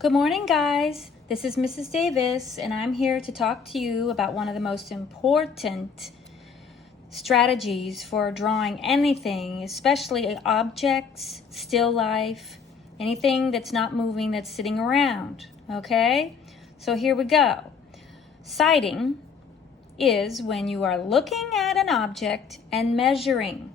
Good morning, guys. This is Mrs. Davis, and I'm here to talk to you about one of the most important strategies for drawing anything, especially objects, still life, anything that's not moving, that's sitting around, okay? So here we go. Sighting is when you are looking at an object and measuring.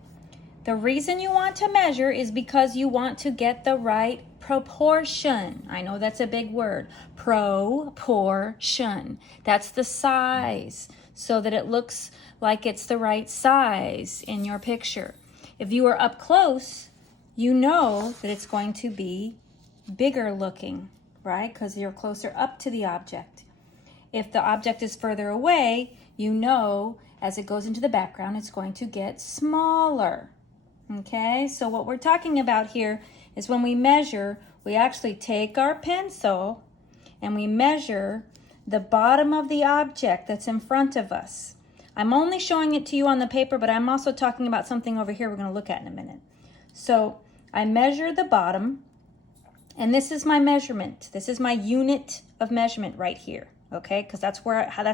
The reason you want to measure is because you want to get the right proportion. I know that's a big word. Proportion. That's the size, so that it looks like it's the right size in your picture. If you are up close, you know that it's going to be bigger looking, right? Because you're closer up to the object. If the object is further away, you know as it goes into the background, it's going to get smaller. Okay, so what we're talking about here is when we measure, we actually take our pencil and we measure the bottom of the object that's in front of us. I'm only showing it to you on the paper, but I'm also talking about something over here we're going to look at in a minute. So I measure the bottom, and this is my measurement. This is my unit of measurement right here, okay, because that's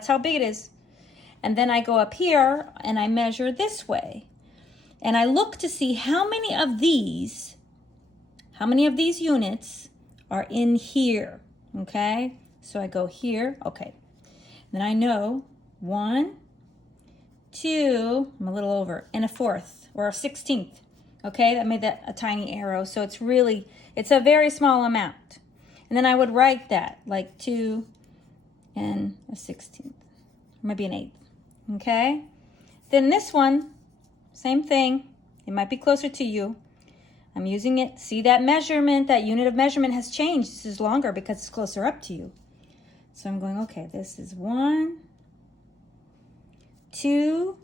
how big it is. And then I go up here and I measure this way. And I look to see how many of these units are in here, okay? So I go here, okay. Then I know 1, 2, I'm a little over, and a 4th or a 16th, okay? That made that a tiny arrow, so it's a very small amount. And then I would write that, like 2 and a 16th, or maybe an 8th, okay? Then this one, same thing. It might be closer to you. I'm using it. See that measurement, that unit of measurement has changed. This is longer because it's closer up to you. So I'm going, okay, this is 1, 2,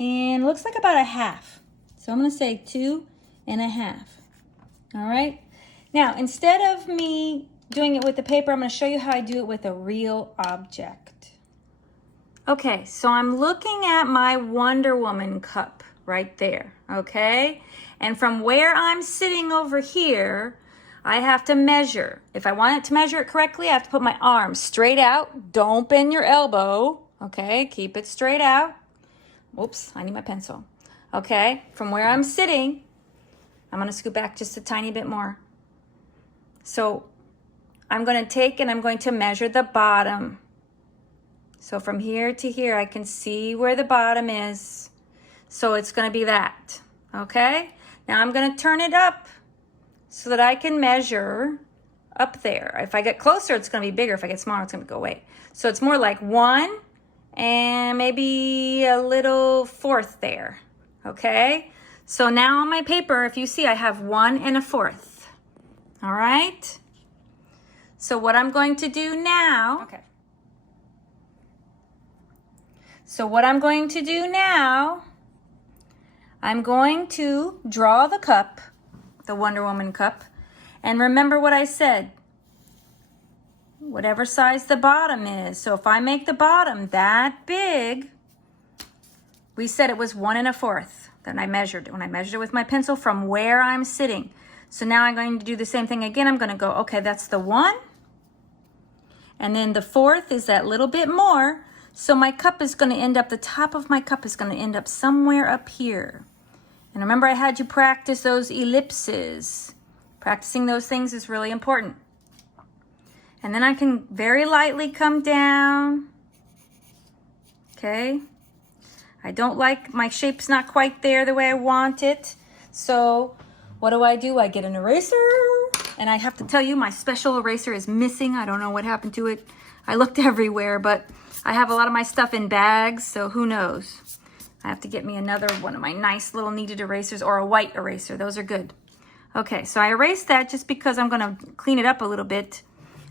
and looks like about a half. So I'm going to say 2 and a half. All right. Now, instead of me doing it with the paper, I'm going to show you how I do it with a real object. Okay, so I'm looking at my Wonder Woman cup right there, okay? And from where I'm sitting over here, I have to measure. If I want it to measure it correctly, I have to put my arm straight out. Don't bend your elbow, okay? Keep it straight out. Whoops, I need my pencil. Okay, from where I'm sitting, I'm gonna scoot back just a tiny bit more. So I'm gonna take and I'm going to measure the bottom. So from here to here, I can see where the bottom is. So it's going to be that, okay? Now I'm going to turn it up so that I can measure up there. If I get closer, it's going to be bigger. If I get smaller, it's going to go away. So it's more like 1 and maybe a little 4th there, okay? So now on my paper, if you see, I have 1 and a 4th, all right? So what I'm going to do now, okay. So what I'm going to do now, I'm going to draw the cup, the Wonder Woman cup, and remember what I said, whatever size the bottom is. So if I make the bottom that big, we said it was 1 and a 4th. Then I measured it, when I measured it with my pencil from where I'm sitting. So now I'm going to do the same thing again. I'm going to go, okay, that's the 1, and then the 4th is that little bit more. So my cup is going to end up, the top of my cup is going to end up somewhere up here. And remember, I had you practice those ellipses. Practicing those things is really important. And then I can very lightly come down. Okay. I don't like, my shape's not quite there the way I want it. So what do? I get an eraser. And I have to tell you, my special eraser is missing. I don't know what happened to it. I looked everywhere, but I have a lot of my stuff in bags, so who knows? I have to get me another one of my nice little kneaded erasers, or a white eraser. Those are good. Okay, so I erased that just because I'm going to clean it up a little bit.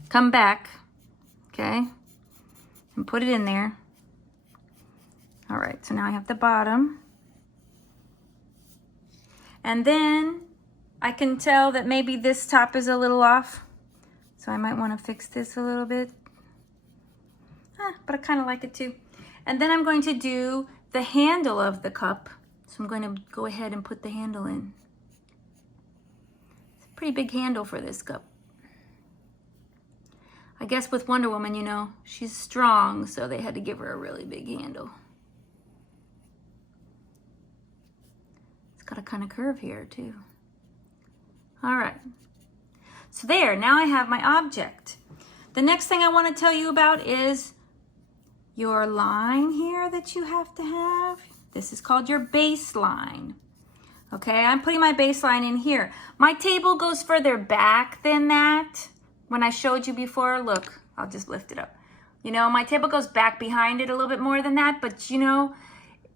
Come back, okay, and put it in there. All right, so now I have the bottom. And then I can tell that maybe this top is a little off. So I might want to fix this a little bit. But I kind of like it too. And then I'm going to do the handle of the cup. So I'm going to go ahead and put the handle in. It's a pretty big handle for this cup. I guess with Wonder Woman, you know, she's strong, so they had to give her a really big handle. It's got a kind of curve here too. All right. So there, now I have my object. The next thing I want to tell you about is your line here that you have to have. This is called your baseline. Okay, I'm putting my baseline in here. My table goes further back than that. When I showed you before, look, I'll just lift it up. You know, my table goes back behind it a little bit more than that, but you know,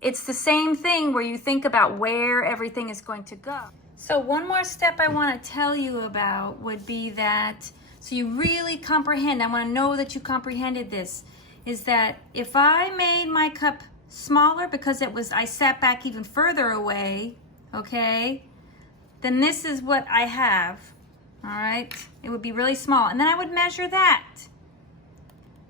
it's the same thing where you think about where everything is going to go. So one more step I want to tell you about would be that, so you really comprehend, I want to know that you comprehended this, is that if I made my cup smaller because I sat back even further away, okay, then this is what I have, all right? It would be really small, and then I would measure that.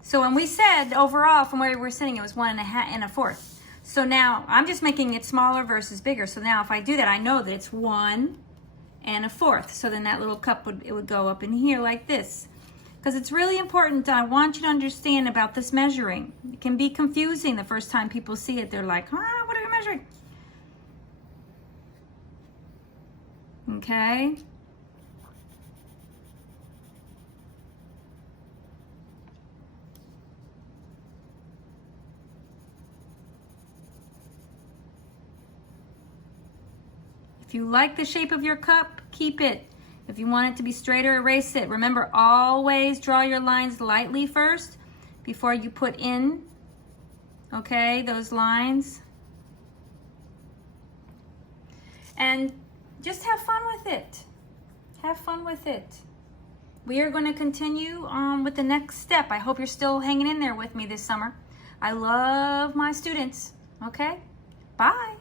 So when we said overall from where we were sitting, it was 1 1/4. So now I'm just making it smaller versus bigger. So now if I do that, I know that it's 1 1/4. So then that little cup would go up in here like this. Because it's really important, I want you to understand about this measuring. It can be confusing the first time people see it. They're like, what are you measuring? Okay. If you like the shape of your cup, keep it. If you want it to be straighter, erase it. Remember, always draw your lines lightly first before you put in, okay, those lines. And just have fun with it. Have fun with it. We are going to continue on with the next step. I hope you're still hanging in there with me this summer. I love my students, okay? Bye.